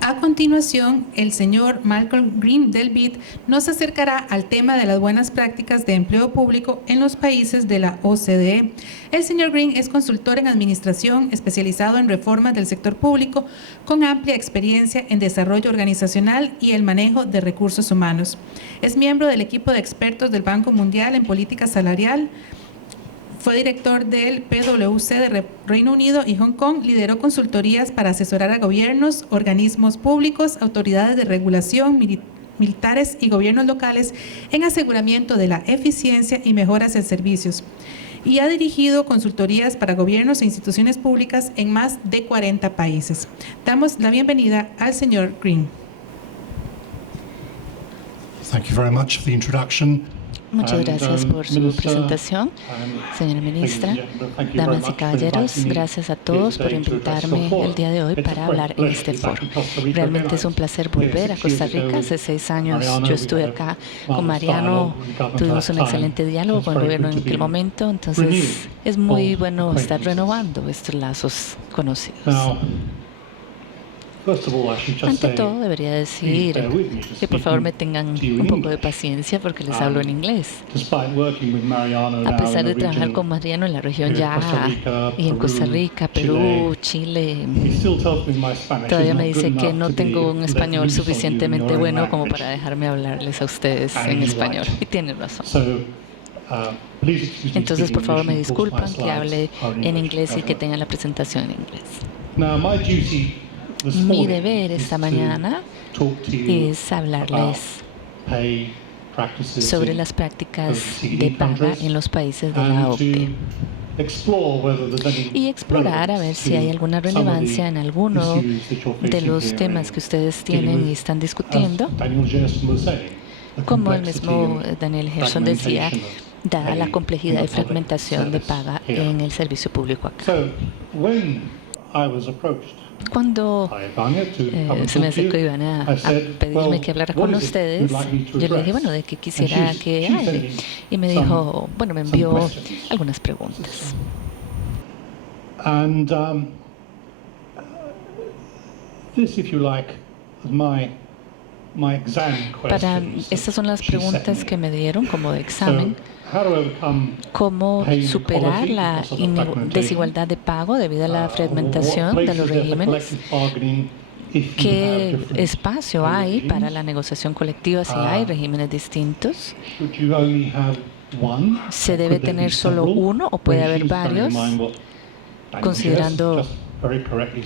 A continuación, el señor Malcolm Green del BID nos acercará al tema de las buenas prácticas de empleo público en los países de la OCDE. El señor Green es consultor en administración especializado en reformas del sector público con amplia experiencia en desarrollo organizacional y el manejo de recursos humanos. Es miembro del equipo de expertos del Banco Mundial en política salarial. Fue director del PwC de Reino Unido y Hong Kong. Lideró consultorías para asesorar a gobiernos, organismos públicos, autoridades de regulación, militares y gobiernos locales en aseguramiento de la eficiencia y mejoras en servicios. Y ha dirigido consultorías para gobiernos e instituciones públicas en más de 40 países. Damos la bienvenida al señor Green. Thank you very much for the introduction. Muchas gracias por su presentación, señora ministra, damas y caballeros. Gracias a todos por invitarme el día de hoy para hablar en este foro. Realmente es un placer volver a Costa Rica. Hace 6 años yo estuve acá con Mariano, tuvimos un excelente diálogo con el gobierno en aquel momento, entonces es muy bueno estar renovando estos lazos conocidos. Ante todo, debería decir que por favor me tengan un poco de paciencia porque les hablo en inglés. A pesar de trabajar con Mariano en la región ya y en Costa Rica, Perú, Chile, todavía me dice que no tengo un español suficientemente bueno como para dejarme hablarles a ustedes en español. Y tienen razón. Entonces, por favor, me disculpan que hable en inglés y que tengan la presentación en inglés. Mi deber esta mañana es hablarles sobre las prácticas de paga en los países de la OCDE y explorar a ver si hay alguna relevancia en alguno de los temas que ustedes tienen y están discutiendo. Como el mismo Daniel Gerson decía, dada la complejidad y fragmentación de paga en el servicio público acá. Cuando se me acercó Iván a pedirme que hablara con ustedes, yo le dije, bueno, ¿de qué quisiera que hable? Y me dijo, bueno, me envió algunas preguntas. Estas son las preguntas que me dieron como de examen. ¿Cómo superar la desigualdad de pago debido a la fragmentación de los regímenes? ¿Qué espacio hay para la negociación colectiva si hay regímenes distintos? ¿Se debe tener solo uno o puede haber varios? Considerando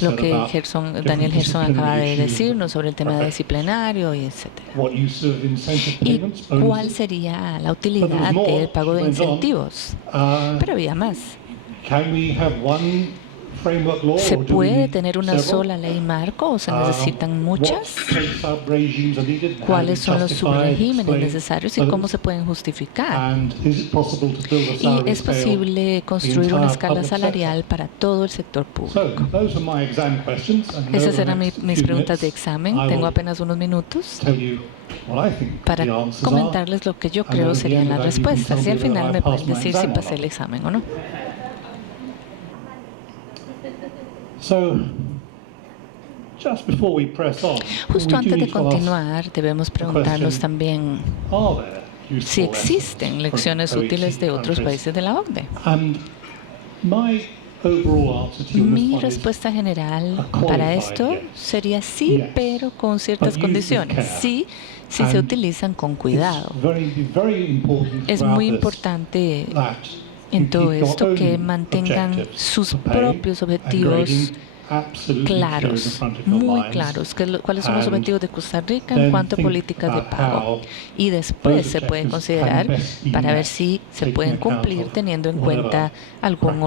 lo que Daniel Gerson acaba de decirnos sobre el tema disciplinario y etcétera. ¿Y cuál sería la utilidad del pago de incentivos? Pero había más. ¿Se puede tener una sola ley marco o se necesitan muchas? ¿Cuáles son los subregímenes necesarios y cómo se pueden justificar? ¿Y es posible construir una escala salarial para todo el sector público? Esas eran mis preguntas de examen. Tengo apenas unos minutos para comentarles lo que yo creo serían las respuestas. Y al final me pueden decir si pasé el examen o no. Justo antes de continuar, debemos preguntarnos también si existen lecciones útiles de otros países de la OCDE. Mi respuesta general para esto sería sí, pero con ciertas condiciones. Sí, si se utilizan con cuidado. Es muy importante en todo esto que mantengan sus propios objetivos claros, muy claros, cuáles son los objetivos de Costa Rica en cuanto a políticas de pago. Y después se pueden considerar para ver si se pueden cumplir teniendo en cuenta alguna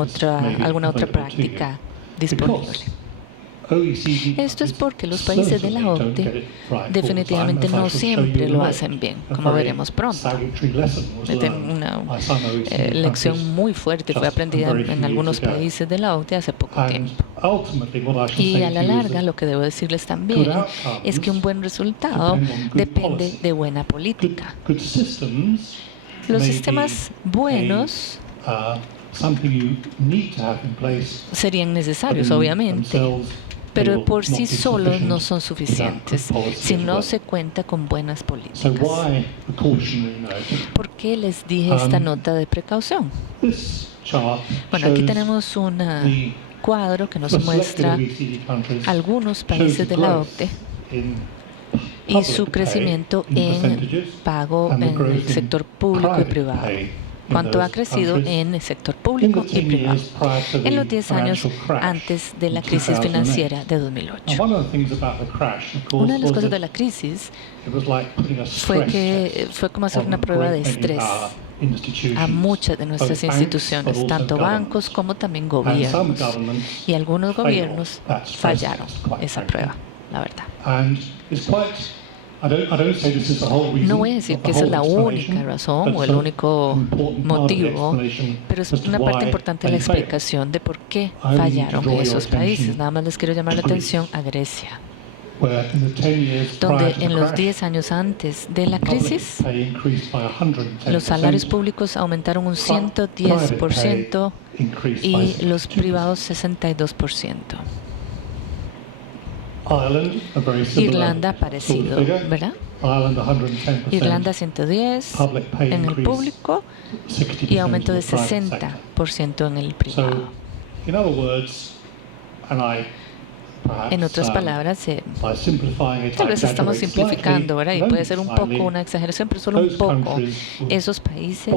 otra práctica disponible. Esto es porque los países de la OCDE definitivamente no siempre lo hacen bien, como veremos pronto. Una lección muy fuerte fue aprendida en algunos países de la OCDE hace poco tiempo. Y a la larga, lo que debo decirles también es que un buen resultado depende de buena política. Los sistemas buenos serían necesarios, obviamente, pero por sí solos no son suficientes si no se cuenta con buenas políticas. ¿Por qué les dije esta nota de precaución? Bueno, aquí tenemos un cuadro que nos muestra algunos países de la OCDE y su crecimiento en pago en el sector público y privado. ¿Cuánto ha crecido en el sector público y privado en los 10 años antes de la crisis financiera de 2008? Una de las cosas de la crisis fue como hacer una prueba de estrés a muchas de nuestras instituciones, tanto bancos como también gobiernos. Y algunos gobiernos fallaron esa prueba, la verdad. No voy a decir que esa es la única razón o el único motivo, pero es una parte importante de la explicación de por qué fallaron esos países. Nada más les quiero llamar la atención a Grecia, donde en los 10 años antes de la crisis, los salarios públicos aumentaron un 110% y los privados 62%. Irlanda parecido, ¿verdad? Irlanda 110 en el público y aumento de 60% en el privado. En otras palabras, tal vez estamos simplificando, ¿verdad? Y puede ser un poco una exageración, pero solo un poco. Esos países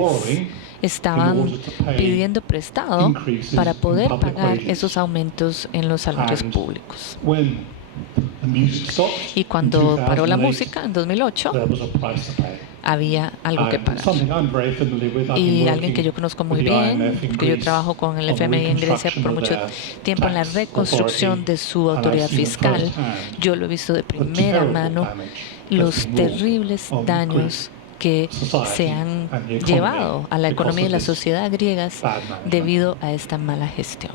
estaban pidiendo prestado para poder pagar esos aumentos en los salarios públicos. Y cuando paró la música en 2008, había algo que pagar. Y alguien que yo conozco muy bien, que yo trabajo con el FMI en Grecia por mucho tiempo en la reconstrucción de su autoridad fiscal, yo lo he visto de primera mano, los terribles daños que se han llevado a la economía y la sociedad griegas debido a esta mala gestión.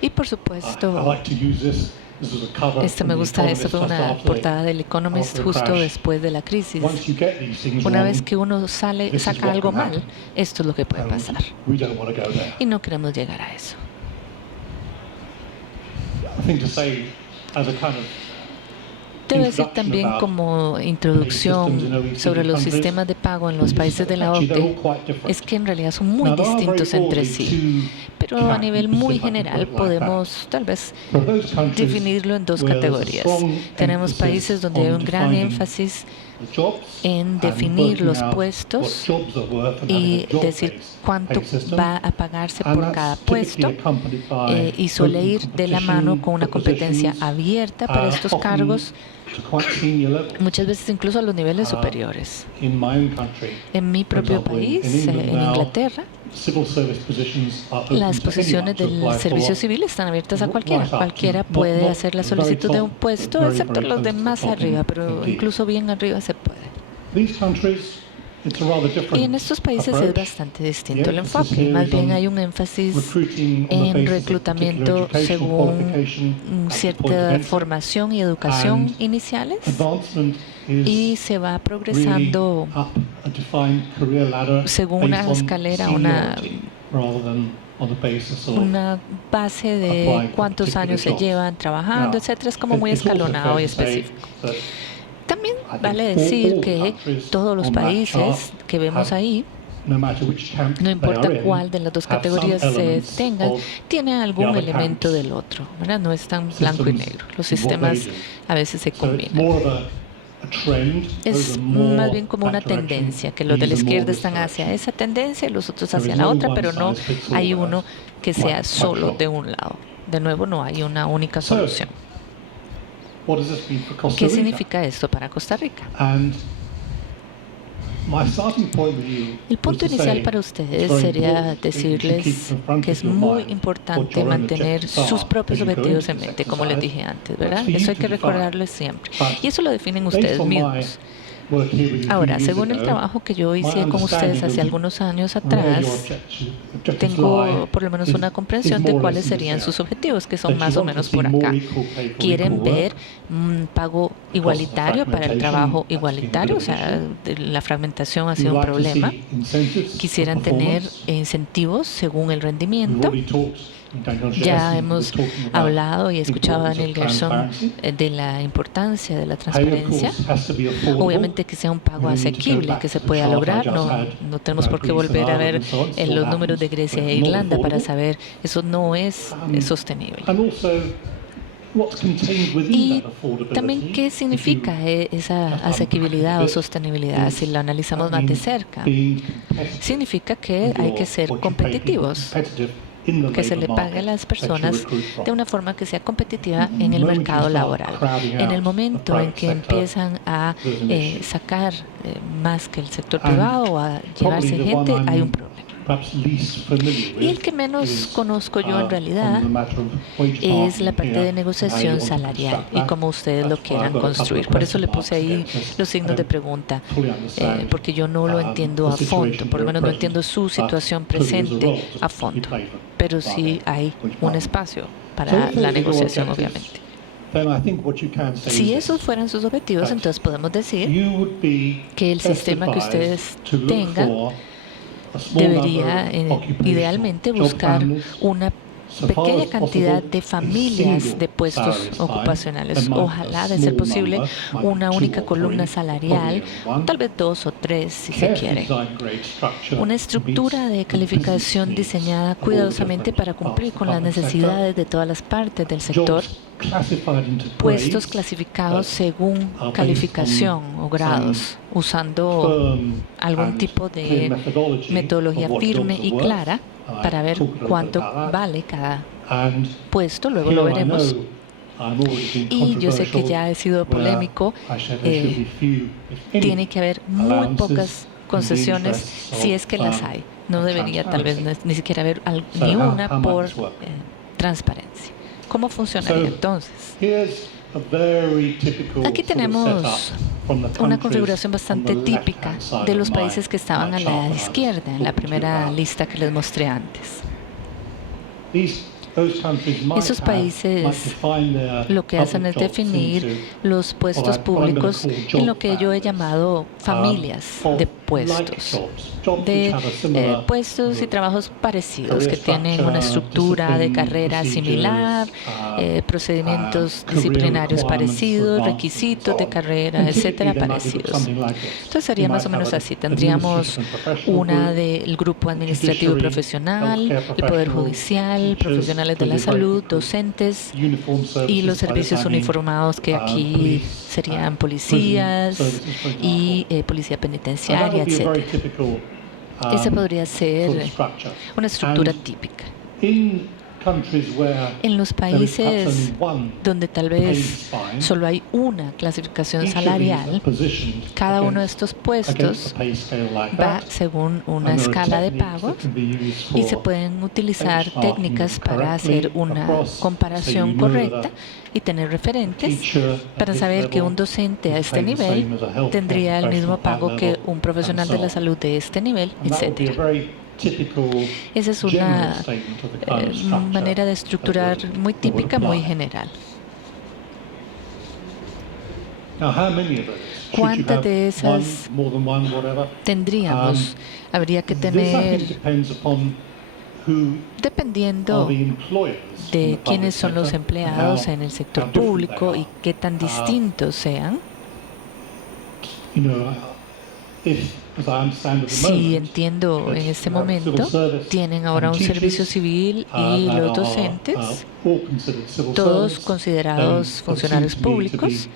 Y por supuesto, me gusta, esta fue una portada del Economist justo después de la crisis. Una vez que uno saca algo mal, esto es lo que puede pasar. Y no queremos llegar a eso. Debo decir también como introducción sobre los sistemas de pago en los países de la OCDE, es que en realidad son muy distintos entre sí. Pero a nivel muy general podemos tal vez definirlo en dos categorías. Tenemos países donde hay un gran énfasis en definir los puestos y decir cuánto va a pagarse por cada puesto, y suele ir de la mano con una competencia abierta para estos cargos, muchas veces incluso a los niveles superiores. En mi propio país, en Inglaterra, las posiciones del servicio civil están abiertas a cualquiera. Cualquiera puede hacer la solicitud de un puesto, excepto los de más arriba, pero incluso bien arriba se puede. Y en estos países es bastante distinto el enfoque. Más bien hay un énfasis en reclutamiento según cierta formación y educación iniciales, y se va progresando según una escalera, una base de cuántos años se llevan trabajando, etcétera. Es como muy escalonado y específico. También vale decir que todos los países que vemos ahí, no importa cuál de las dos categorías se tengan, tienen algún elemento del otro, ¿verdad? No es tan blanco y negro. Los sistemas a veces se combinan. Es más bien como una tendencia, que los de la izquierda están hacia esa tendencia y los otros hacia la otra, pero no hay uno que sea solo de un lado. De nuevo, no hay una única solución. ¿Qué significa esto para Costa Rica? El punto inicial para ustedes sería decirles que es muy importante mantener sus propios objetivos en mente, como les dije antes, ¿verdad? Eso hay que recordarles siempre. Y eso lo definen ustedes mismos. Ahora, según el trabajo que yo hice con ustedes hace algunos años atrás, tengo por lo menos una comprensión de cuáles serían sus objetivos, que son más o menos por acá. Quieren ver un pago igualitario para el trabajo igualitario, o sea, la fragmentación ha sido un problema. Quisieran tener incentivos según el rendimiento. Ya hemos hablado y escuchado a Daniel Gerson de la importancia de la transparencia. Obviamente que sea un pago asequible, que se pueda lograr. No tenemos por qué volver a ver los números de Grecia e Irlanda para saber eso no es sostenible. Y también, ¿qué significa esa asequibilidad o sostenibilidad si lo analizamos más de cerca? Significa que hay que ser competitivos, que se le pague a las personas de una forma que sea competitiva en el mercado laboral. En el momento en que empiezan a sacar más que el sector privado o a llevarse gente, hay un problema. Y el que menos conozco yo en realidad es la parte de negociación salarial y cómo ustedes lo quieran construir. Por eso le puse ahí los signos de pregunta, porque yo no lo entiendo a fondo, por lo menos no entiendo su situación presente a fondo, pero sí hay un espacio para la negociación, obviamente. Si esos fueran sus objetivos, entonces podemos decir que el sistema que ustedes tengan debería idealmente buscar una pequeña cantidad de familias de puestos ocupacionales. Ojalá, de ser posible, una única columna salarial, tal vez 2 o 3 si se quiere. Una estructura de calificación diseñada cuidadosamente para cumplir con las necesidades de todas las partes del sector. Puestos clasificados según calificación o grados, usando algún tipo de metodología firme y clara para ver cuánto vale cada puesto. Luego lo veremos. Y yo sé que ya he sido polémico. Tiene que haber muy pocas concesiones si es que las hay. No debería tal vez ni siquiera haber ni una por transparencia. ¿Cómo funcionaría entonces? Aquí tenemos una configuración bastante típica de los países que estaban a la izquierda en la primera lista que les mostré antes. Esos países lo que hacen es definir los puestos públicos en lo que yo he llamado familias de puestos, puestos y trabajos parecidos que tienen una estructura de carrera similar, procedimientos disciplinarios parecidos, requisitos de carrera, etcétera, parecidos. Entonces sería más o menos así. Tendríamos una del grupo administrativo y profesional, el Poder Judicial, profesionales de la salud, docentes y los servicios uniformados, que aquí serían policías y policía penitenciaria, etc. Esa podría ser una estructura típica. En los países donde tal vez solo hay una clasificación salarial, cada uno de estos puestos va según una escala de pagos y se pueden utilizar técnicas para hacer una comparación correcta y tener referentes para saber que un docente a este nivel tendría el mismo pago que un profesional de la salud de este nivel, etc. Esa es una manera de estructurar muy típica, muy general. ¿Cuántas de esas tendríamos? Habría que tener, dependiendo de quiénes son los empleados en el sector público y qué tan distintos sean. Si entiendo en este momento, tienen ahora un servicio civil y los docentes, todos considerados funcionarios públicos.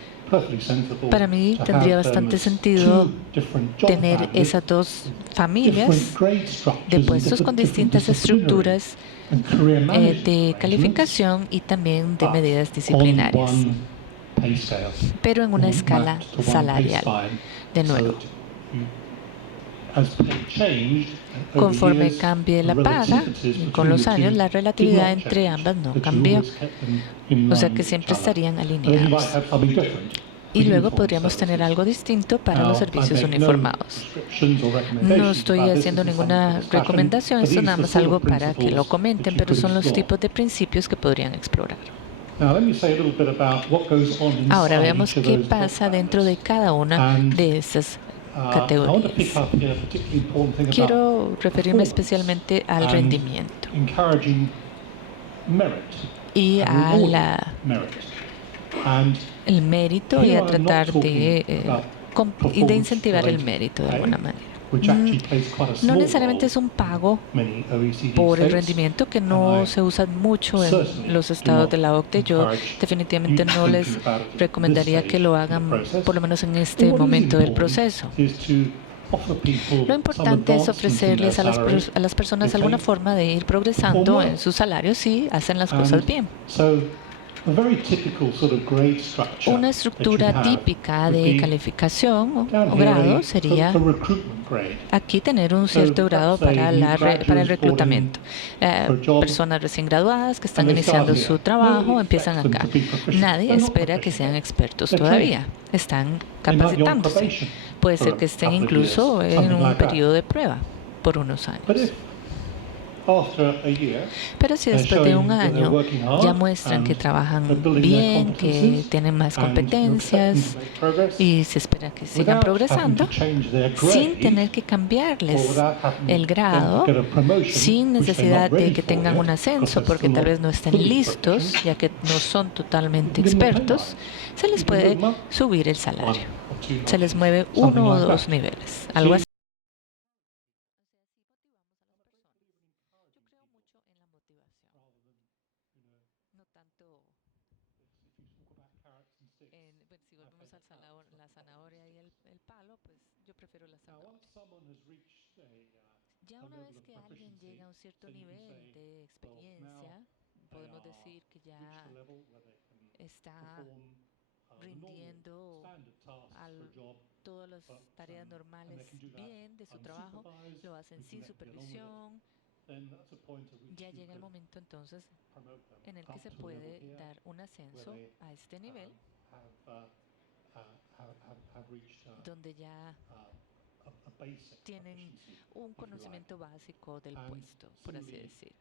Para mí tendría bastante sentido tener esas dos familias de puestos con distintas estructuras de calificación y también de medidas disciplinarias, pero en una escala salarial. De nuevo, conforme cambie la paga, con los años la relatividad entre ambas no cambió. O sea que siempre estarían alineados. Y luego podríamos tener algo distinto para los servicios uniformados. No estoy haciendo ninguna recomendación, esto es nada más algo para que lo comenten, pero son los tipos de principios que podrían explorar. Ahora veamos qué pasa dentro de cada una de esas categorías. Quiero referirme especialmente al rendimiento y el mérito y a tratar de incentivar el mérito de alguna manera. No necesariamente es un pago por el rendimiento que no se usa mucho en los estados de la OCDE. Yo definitivamente no les recomendaría que lo hagan por lo menos en este momento del proceso. Lo importante es ofrecerles a las personas alguna forma de ir progresando en sus salarios si hacen las cosas bien. Una estructura típica de calificación o grado sería aquí tener un cierto grado para el reclutamiento. Personas recién graduadas que están iniciando su trabajo empiezan acá. Nadie espera que sean expertos todavía. Están capacitándose. Puede ser que estén incluso en un periodo de prueba por unos años. Pero si después de un año ya muestran que trabajan bien, que tienen más competencias y se espera que sigan progresando, sin tener que cambiarles el grado, sin necesidad de que tengan un ascenso porque tal vez no estén listos, ya que no son totalmente expertos, se les puede subir el salario. Se les mueve 1 o 2 niveles, algo así. Si volvemos a la zanahoria y el palo, pues yo prefiero la zanahoria. Ya una vez que alguien llega a un cierto nivel de experiencia, podemos decir que ya está rindiendo a todas las tareas normales bien de su trabajo, lo hacen sin supervisión. Ya llega el momento entonces en el que se puede dar un ascenso a este nivel, donde ya tienen un conocimiento básico del puesto, por así decir.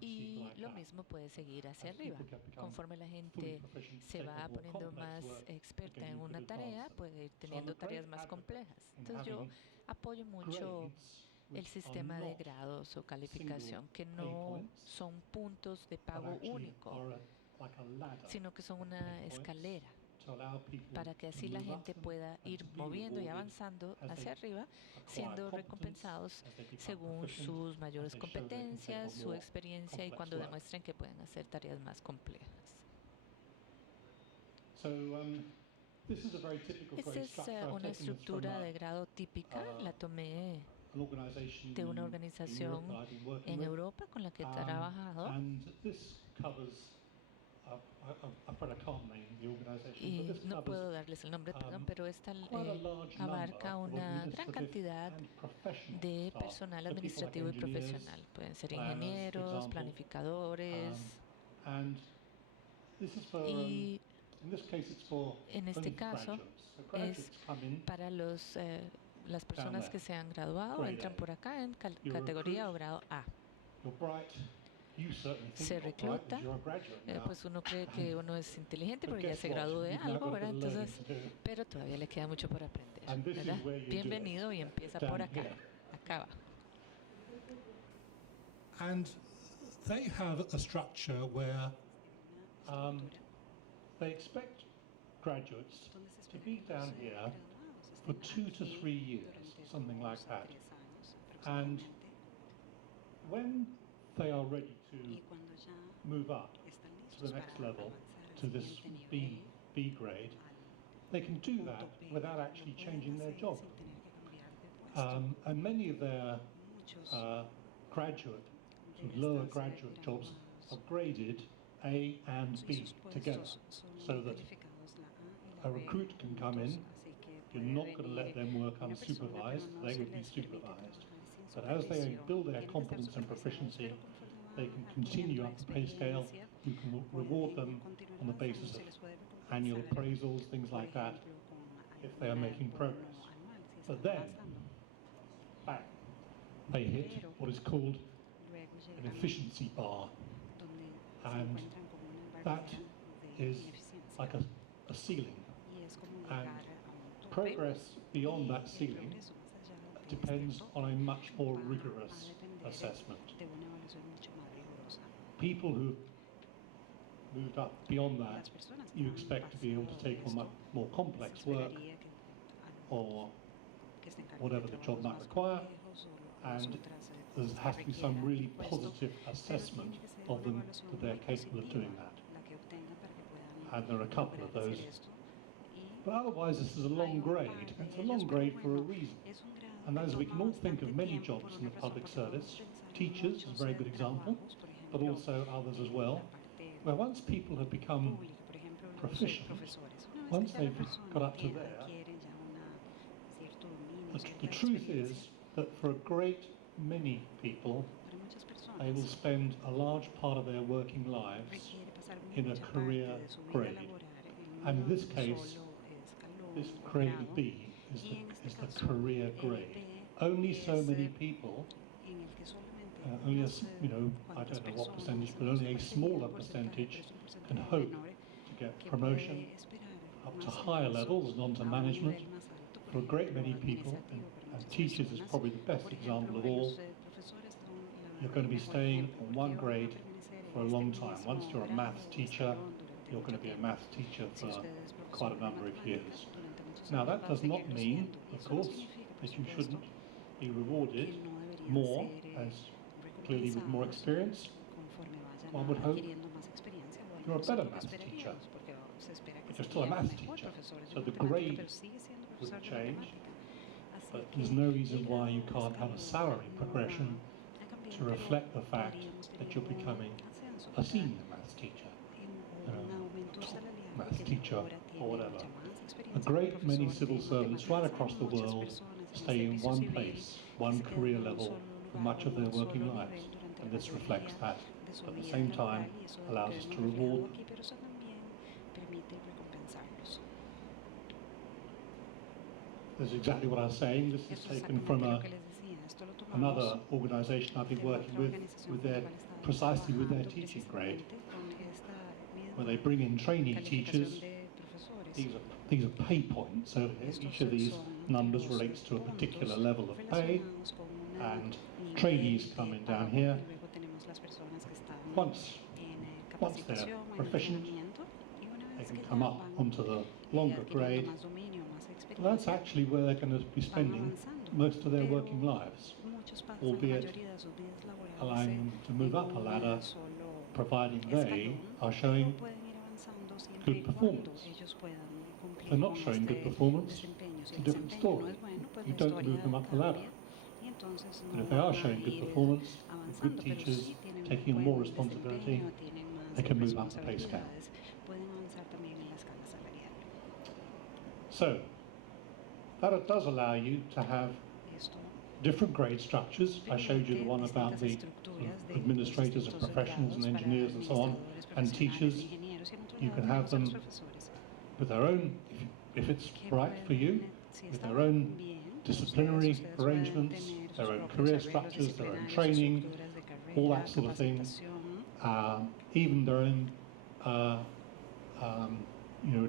Y lo mismo puede seguir hacia arriba. Conforme la gente se va poniendo más experta en una tarea, puede ir teniendo tareas más complejas. Entonces yo apoyo mucho el sistema de grados o calificación, que no son puntos de pago único, sino que son una escalera, para que así la gente pueda ir moviendo y avanzando hacia arriba, siendo recompensados según sus mayores competencias, su experiencia y cuando demuestren que pueden hacer tareas más complejas. Esta es una estructura de grado típica, la tomé de una organización en Europa con la que he trabajado. Y no puedo darles el nombre, perdón, pero esta abarca una gran cantidad de personal administrativo y profesional. Pueden ser ingenieros, planificadores, y en este caso es para las personas que se han graduado, entran por acá en categoría o grado A. Se recluta, pues uno cree que uno es inteligente porque ya se graduó de algo, ¿verdad? Entonces, pero todavía le queda mucho por aprender, ¿verdad? Bienvenido y empieza por acá, acá va. And they have a structure where they expect graduates to be down here for 2 to 3 years, something like that. And when they are ready to move up to the next level, to this B grade, they can do that without actually changing their job. And many of their lower graduate jobs are graded A and B together, so that a recruit can come in. You're not going to let them work unsupervised, they would be supervised. But as they build their competence and proficiency, they can continue up the pay scale. You can reward them on the basis of annual appraisals, things like that, if they are making progress. But then, bang, they hit what is called an efficiency bar, and that is like a ceiling, and progress beyond that ceiling depends on a much more rigorous assessment. People who've moved up beyond that, you expect to be able to take on much more complex work or whatever the job might require, and there has to be some really positive assessment of them that they're capable of doing that. And there are a couple of those. But otherwise, this is a long grade. It's a long grade for a reason. And that is, we can all think of many jobs in the public service. Teachers is a very good example, but also others as well, where once people have become proficient, once they've got up to there, the truth is that for a great many people, they will spend a large part of their working lives in a career grade. And in this case, this grade B is the career grade. Only so many people, only a, I don't know what percentage, but only a smaller percentage can hope to get promotion up to higher levels and onto management. For a great many people, and teachers is probably the best example of all, you're going to be staying on one grade for a long time. Once you're a maths teacher, you're going to be a maths teacher for quite a number of years. Now, that does not mean, of course, that you shouldn't be rewarded more, as clearly with more experience. One would hope you're a better maths teacher, but you're still a maths teacher, so the grade would change, but there's no reason why you can't have a salary progression to reflect the fact that you're becoming a senior maths teacher, top maths teacher, or whatever. A great many civil servants right across the world stay in one place, one career level for much of their working lives, and this reflects that, but at the same time allows us to reward them. This is exactly what I was saying. This is taken from another organisation I've been working with precisely with their teaching grade, where they bring in trainee teachers. These are pay points over here. Each of these numbers relates to a particular level of pay, and trainees come in down here. Once they're proficient, they can come up onto the longer grade. Well, that's actually where they're going to be spending most of their working lives, albeit allowing them to move up a ladder, providing they are showing good performance. If they're not showing good performance, it's a different story. You don't move them up the ladder. But if they are showing good performance, good teachers, taking on more responsibility, they can move up the pay scale. So, that does allow you to have different grade structures. I showed you the one about the administrators and professionals and engineers and so on, and teachers. You can have them with their own, if it's right for you, with their own disciplinary arrangements, their own career structures, their own training, all that sort of thing, even their own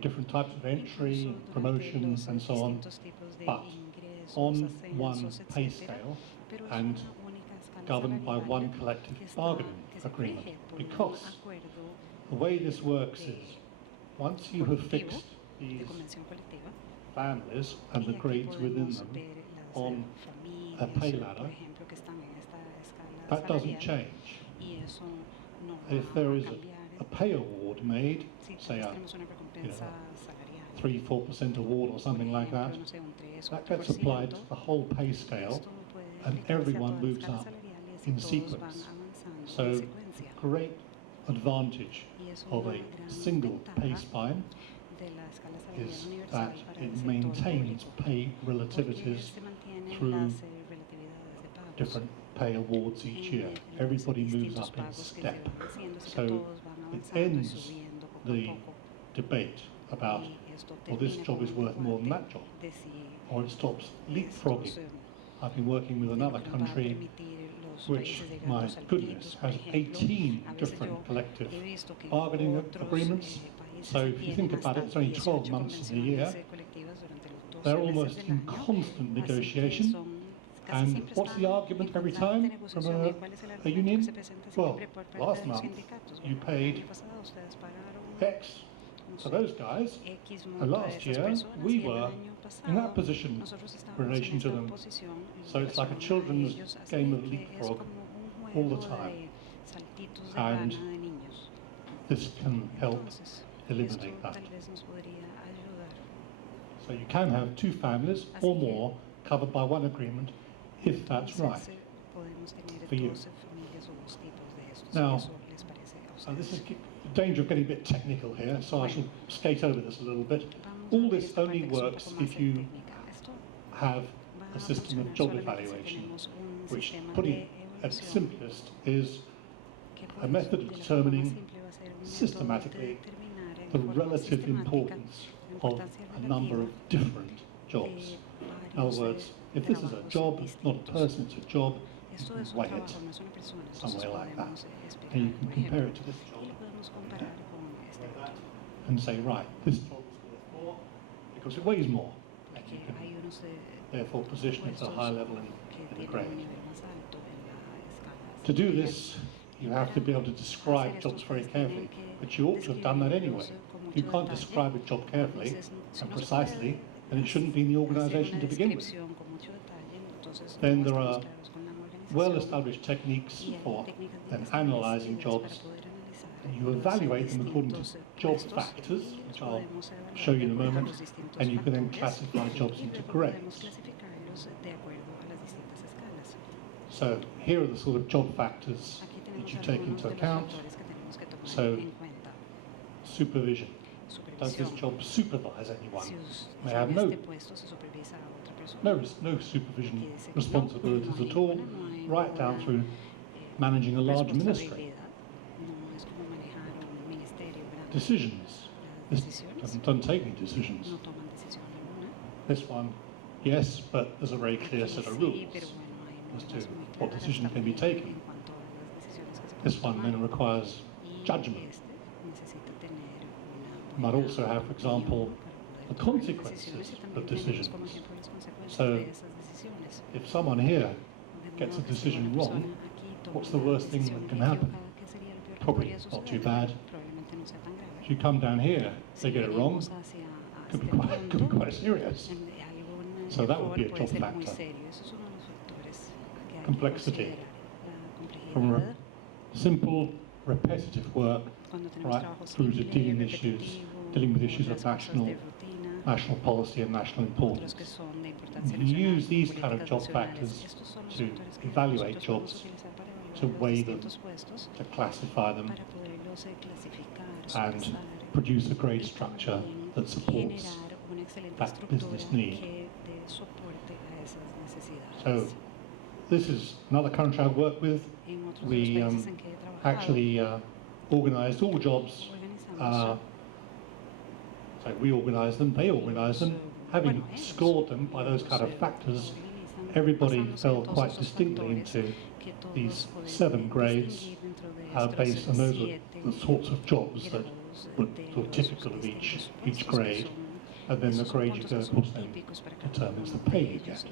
different types of entry, promotions and so on, but on one pay scale and governed by one collective bargaining agreement. Because the way this works is, once you have fixed these families and the grades within them on a pay ladder, that doesn't change. If there is a pay award made, say a 3-4% award or something like that, that gets applied to the whole pay scale and everyone moves up in sequence. So the great advantage of a single pay spine is that it maintains pay relativities through different pay awards each year. Everybody moves up in step. So it ends the debate about, well, this job is worth more than that job, or it stops leapfrogging. I've been working with another country which, my goodness, has 18 different collective bargaining agreements. So if you think about it, it's only 12 months in a year. They're almost in constant negotiation. And what's the argument every time from a union? Well, last month you paid X for those guys, and last year we were in that position in relation to them. So it's like a children's game of leapfrog all the time. And this can help eliminate that. So you can have two families or more covered by one agreement if that's right for you. Now, this is the danger of getting a bit technical here, so I shall skate over this a little bit. All this only works if you have a system of job evaluation, which, putting it at its simplest, is a method of determining systematically the relative importance of a number of different jobs. In other words, if this is a job, it's not a person, it's a job, you can weigh it somewhere like that. And you can compare it to this job and say, right, this job is worth more because it weighs more. And you can therefore position it at a higher level in the grade. To do this, you have to be able to describe jobs very carefully, but you ought to have done that anyway. If you can't describe a job carefully and precisely, then it shouldn't be in the organisation to begin with. Then there are well-established techniques for then analysing jobs. You evaluate them according to job factors, which I'll show you in a moment, and you can then classify jobs into grades. So here are the sort of job factors which you take into account. So supervision. Does this job supervise anyone? May have no supervision responsibilities at all, right down through managing a large ministry. Decisions. This doesn't take any decisions. This one, yes, but there's a very clear set of rules as to what decisions can be taken. This one then requires judgment. You might also have, for example, the consequences of decisions. So, if someone here gets a decision wrong, what's the worst thing that can happen? Probably not too bad. If you come down here, they get it wrong, could be quite serious. So that would be a job factor. Complexity. From simple, repetitive work right through to dealing with issues of national policy and national importance. You use these kind of job factors to evaluate jobs, to weigh them, to classify them, and produce a grade structure that supports that business need. So this is another country I've worked with. We actually organised all jobs. So we organised them, they organised them. Having scored them by those kind of factors, everybody fell quite distinctly into these 7 grades based on those are the sorts of jobs that were sort of typical of each grade. And then the grade you go, of course, then determines the pay you get.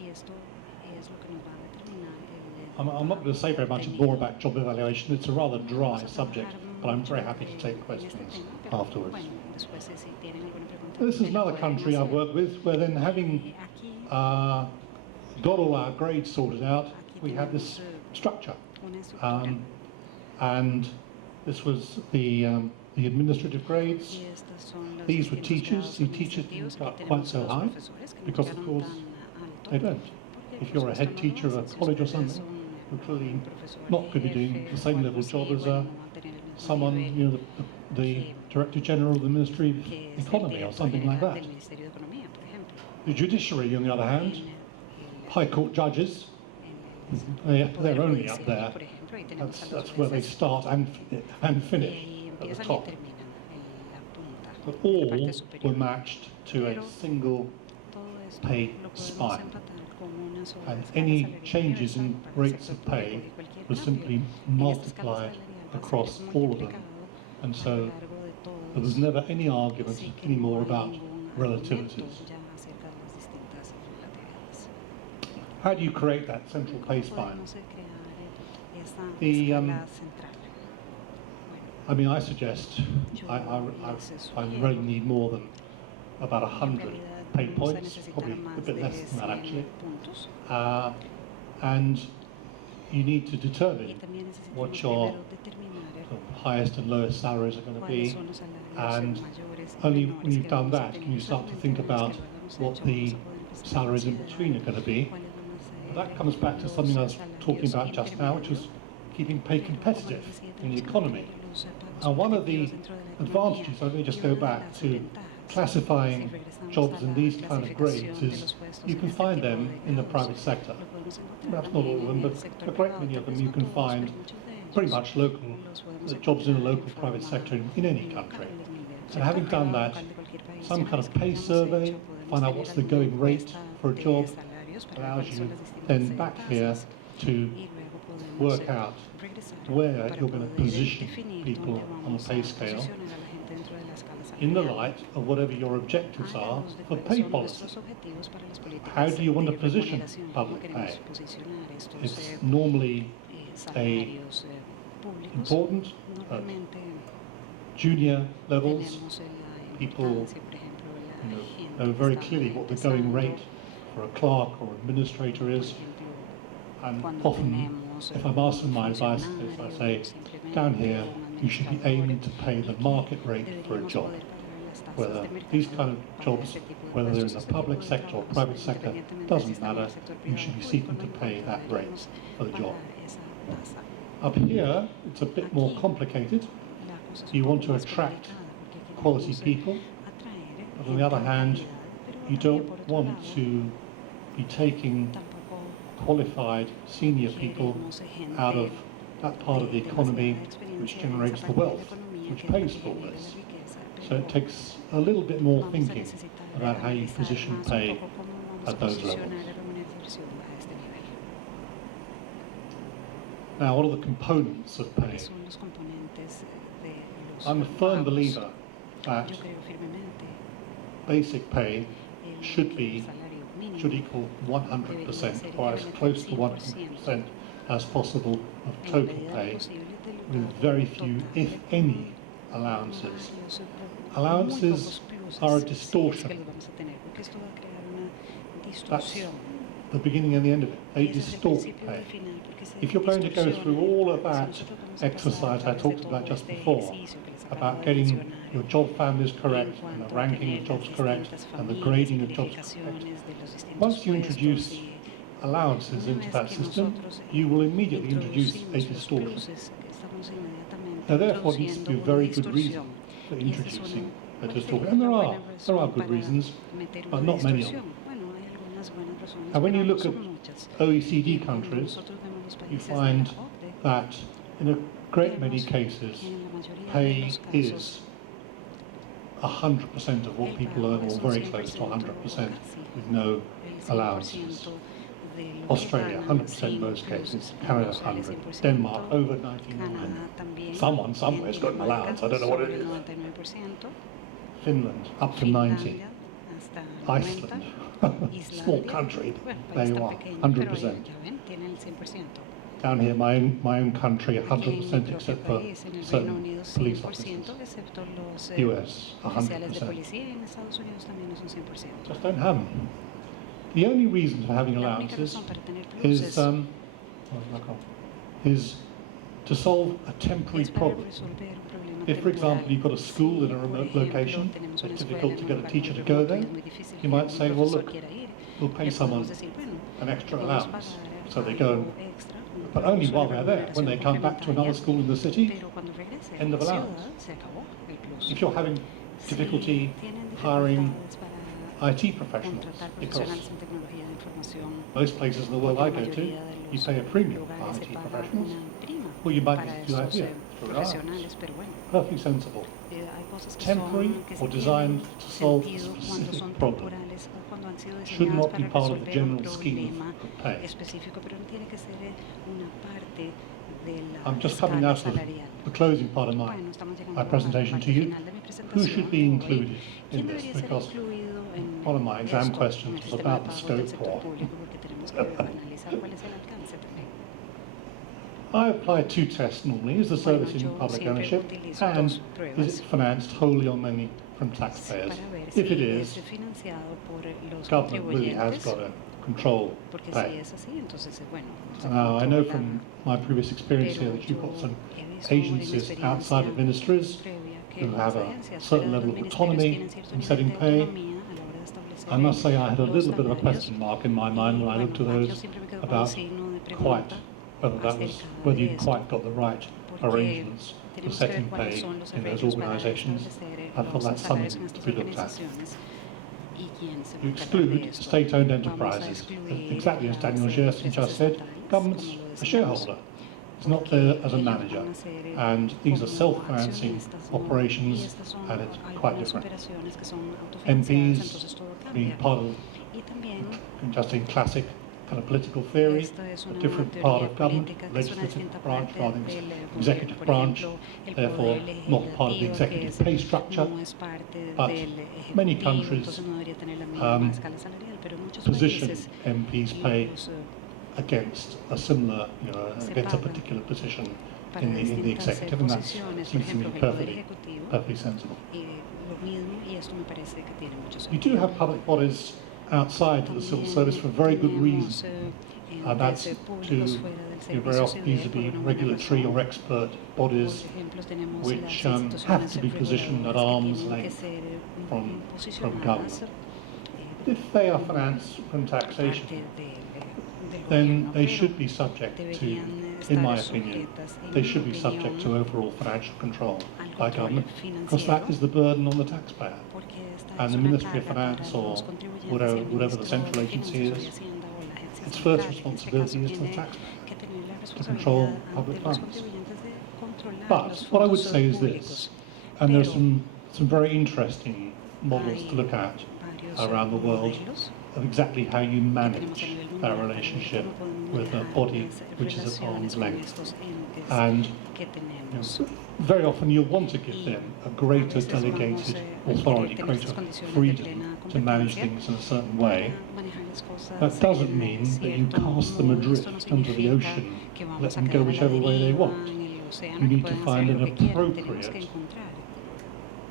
I'm not going to say very much more about job evaluation. It's a rather dry subject, but I'm very happy to take questions afterwards. This is another country I've worked with, where then having got all our grades sorted out, we had this structure. And this was the administrative grades. These were teachers. The teachers didn't start quite so high, because of course they don't. If you're a head teacher of a college or something, you're clearly not going to be doing the same level job as someone, you know, the Director General of the Ministry of Economy or something like that. The judiciary, on the other hand, High Court judges, they're only up there. That's where they start and finish, at the top. but all were matched to a single pay spine. And any changes in rates of pay were simply multiplied across all of them. And so there was never any argument anymore about relativities. How do you create that central pay spine? I suggest I really need more than about 100 pay points, probably a bit less than that actually. And you need to determine what your highest and lowest salaries are going to be, and only when you've done that can you start to think about what the salaries in between are going to be. But that comes back to something I was talking about just now, which was keeping pay competitive in the economy. And one of the advantages, let me just go back to classifying jobs in these kind of grades, is you can find them in the private sector. Perhaps not all of them, but a great many of them you can find pretty much local jobs in the local private sector in any country. So having done that, some kind of pay survey, find out what's the going rate for a job, allows you then back here to work out where you're going to position people on the pay scale in the light of whatever your objectives are for pay policy. How do you want to position public pay? It's normally important at junior levels. People know very clearly what the going rate for a clerk or administrator is, and often if I'm asking my advice, I say, down here you should be aiming to pay the market rate for a job. Whether these kind of jobs, whether they're in the public sector or private sector, doesn't matter. You should be seeking to pay that rate for the job. Up here, it's a bit more complicated. You want to attract quality people, but on the other hand, you don't want to be taking qualified senior people out of that part of the economy which generates the wealth, which pays for all this. So it takes a little bit more thinking about how you position pay at those levels. Now, what are the components of pay? I'm a firm believer that basic pay should equal 100%, or as close to 100% as possible of total pay, with very few, if any, allowances. Allowances are a distortion. That's the beginning and the end of it. They distort pay. If you're going to go through all of that exercise I talked about just before, about getting your job families correct, and the ranking of jobs correct, and the grading of jobs correct, once you introduce allowances into that system, you will immediately introduce a distortion. There therefore needs to be a very good reason for introducing a distortion. And there are good reasons, but not many of them. And when you look at OECD countries, you find that in a great many cases, pay is 100% of what people earn, or very close to 100%, with no allowances. Australia, 100% in most cases. Canada, 100. Denmark, over 99. Someone somewhere's got an allowance, I don't know what it is. Finland, up to 90. Iceland, small country, there you are, 100%. Down here, my own country, 100% except for certain police officers. US, 100%. Just don't have them. The only reason for having allowances is to solve a temporary problem. If, for example, you've got a school in a remote location, it's difficult to get a teacher to go there, you might say, well, look, we'll pay someone an extra allowance. So they go, but only while they're there. When they come back to another school in the city, end of allowance. If you're having difficulty hiring IT professionals, because most places in the world I go to, you pay a premium for IT professionals. Well, you might do that here, profesionales, pero bueno, perfectly sensible. Hay cosas que temporary or designed to solve a specific problem should not be part of the general scheme of pay. I'm just coming now to the closing part of my presentation to you. Who should be included in this? Because one of my exam questions was about the scope for. I apply two tests normally. Is the service in public ownership, and is it financed wholly or mainly from taxpayers? If it is, government really has got to control pay. Now, I know from my previous experience here that you've got some agencies outside of ministries who have a certain level of autonomy in setting pay. I must say I had a little bit of a question mark in my mind when I looked at those about whether you'd quite got the right arrangements for setting pay in those organisations. I thought that's something to be looked at. You exclude state-owned enterprises. Exactly as Daniel Gerson just said, government's a shareholder. It's not there as a manager. And these are self-financing operations, and it's quite different. MPs being part of, just in classic kind of political theory, a different part of government, legislative branch rather than executive branch, therefore not part of the executive pay structure. But many countries position MPs' pay against a similar, against a particular position in the executive, and that seems to me perfectly sensible. You do have public bodies outside of the civil service for a very good reason. That's to very often these to be regulatory or expert bodies which have to be positioned at arm's length from government. If they are financed from taxation, then they should be subject to, in my opinion, they should be subject to overall financial control by government, because that is the burden on the taxpayer. And the Ministry of Finance or whatever the central agency is, its first responsibility is to the taxpayer, to control public funds. But what I would say is this, and there are some very interesting models to look at around the world of exactly how you manage that relationship with a body which is at arm's length. And very often you'll want to give them a greater delegated authority, greater freedom to manage things in a certain way. That doesn't mean that you cast them adrift under the ocean, let them go whichever way they want. You need to find an appropriate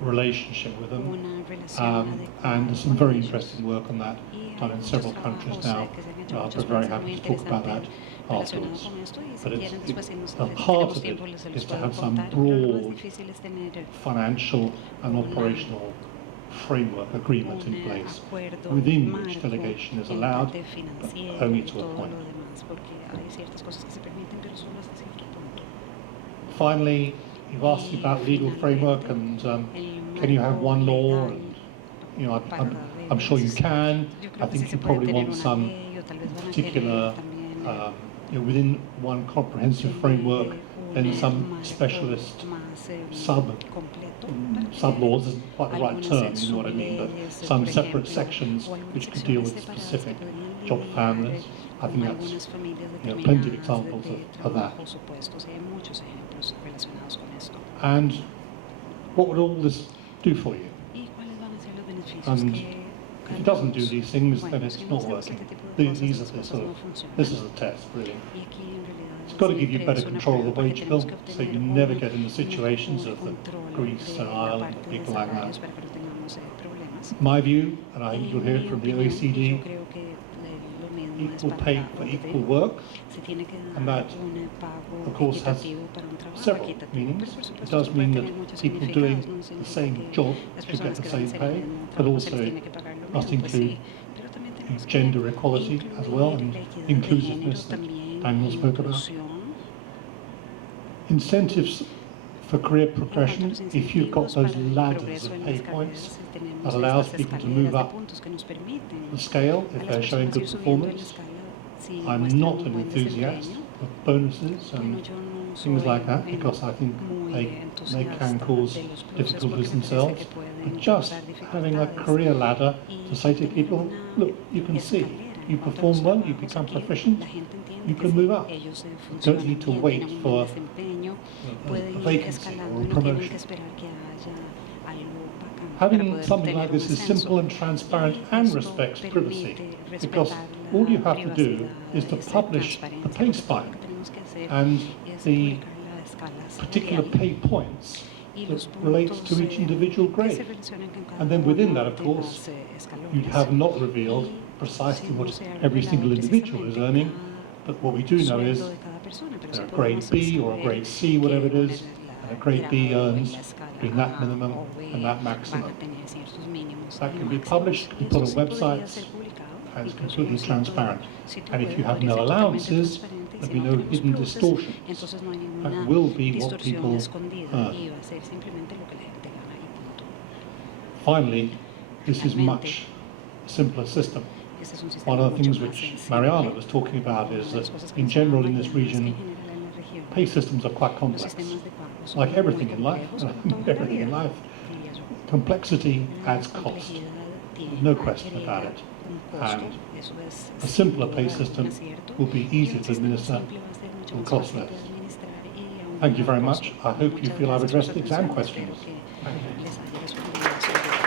relationship with them, and there's some very interesting work on that done in several countries now. I'll be very happy to talk about that afterwards. But the heart of it is to have some broad financial and operational framework agreement in place within which delegation is allowed, but only to a point. Finally, you've asked about legal framework and can you have one law? And, I'm sure you can. I think you probably want some particular, within one comprehensive framework, then some specialist sub-laws isn't quite the right term, you know what I mean, but some separate sections which could deal with specific job families. I think that's plenty of examples of that. And what would all this do for you? And if it doesn't do these things, then it's not working. This is a test, really. It's got to give you better control of the wage bill, so you never get in the situations of the Greece and Ireland and people like that. My view, and I think you'll hear it from the OECD, equal pay for equal work, and that, of course, has several meanings. It does mean that people doing the same job should get the same pay, but also it must include gender equality as well, and inclusiveness that Daniel spoke about. Incentives for career progression, if you've got those ladders of pay points, that allows people to move up the scale if they're showing good performance. I'm not an enthusiast with bonuses and things like that, because I think they can cause difficulties themselves. But just having a career ladder to say to people, look, you can see, you perform well, you become proficient, you can move up. You don't need to wait for a vacancy or a promotion. Having something like this is simple and transparent and respects privacy, because all you have to do is to publish the pay spike and the particular pay points that relates to each individual grade. And then within that, of course, you'd have not revealed precisely what every single individual is earning, but what we do know is a grade B or a grade C, whatever it is, and a grade B earns between that minimum and that maximum. That can be published, can be put on websites, and it's completely transparent. And if you have no allowances, there'll be no hidden distortions. That will be what people earn. Finally, this is much simpler system. One of the things which Mariana was talking about is that in general in this region, pay systems are quite complex. Like everything in life, complexity adds cost. No question about it. And a simpler pay system will be easier to administer and cost less. Thank you very much. I hope you feel I've addressed the exam questions. Thank you.